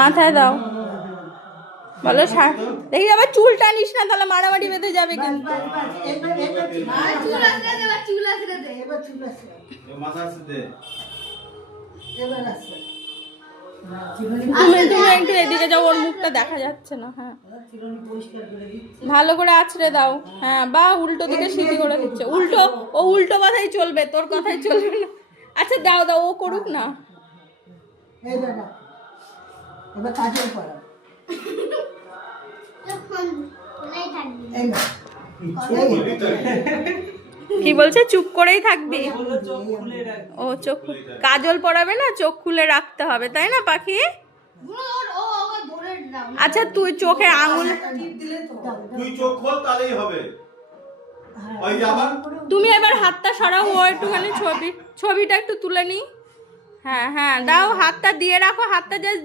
মাথায় দাও, বলো দেখি আবার চুল টানিস না, তাহলে মারামারি বেঁধে যাবে কিন্তু। তুমি একটু এদিকে যাও, ওর মুখটা দেখা যাচ্ছে না। হ্যাঁ ভালো করে আছড়ে দাও। হ্যাঁ বা উল্টো দিকে সিটি করে দিচ্ছে, উল্টো ও উল্টো কথাই চলবে, তোর কথাই চলবে না। আচ্ছা দাও দাও, ও করুক না। কি বলছে? চুপ করেই থাকবি? ও চোখ কাজল পরাবে না, চোখ খুলে রাখতে হবে, তাই না পাখি? আচ্ছা তুই চোখে আঙুল, তুই চোখ খোল তাহলেই হবে। তুমি এবার হাতটা সরাও, ও একটুখানি ছবিটা একটু তুলে নি। হ্যাঁ হ্যাঁ দাও, হাতটা দিয়ে রাখো, হাতটা জাস্ট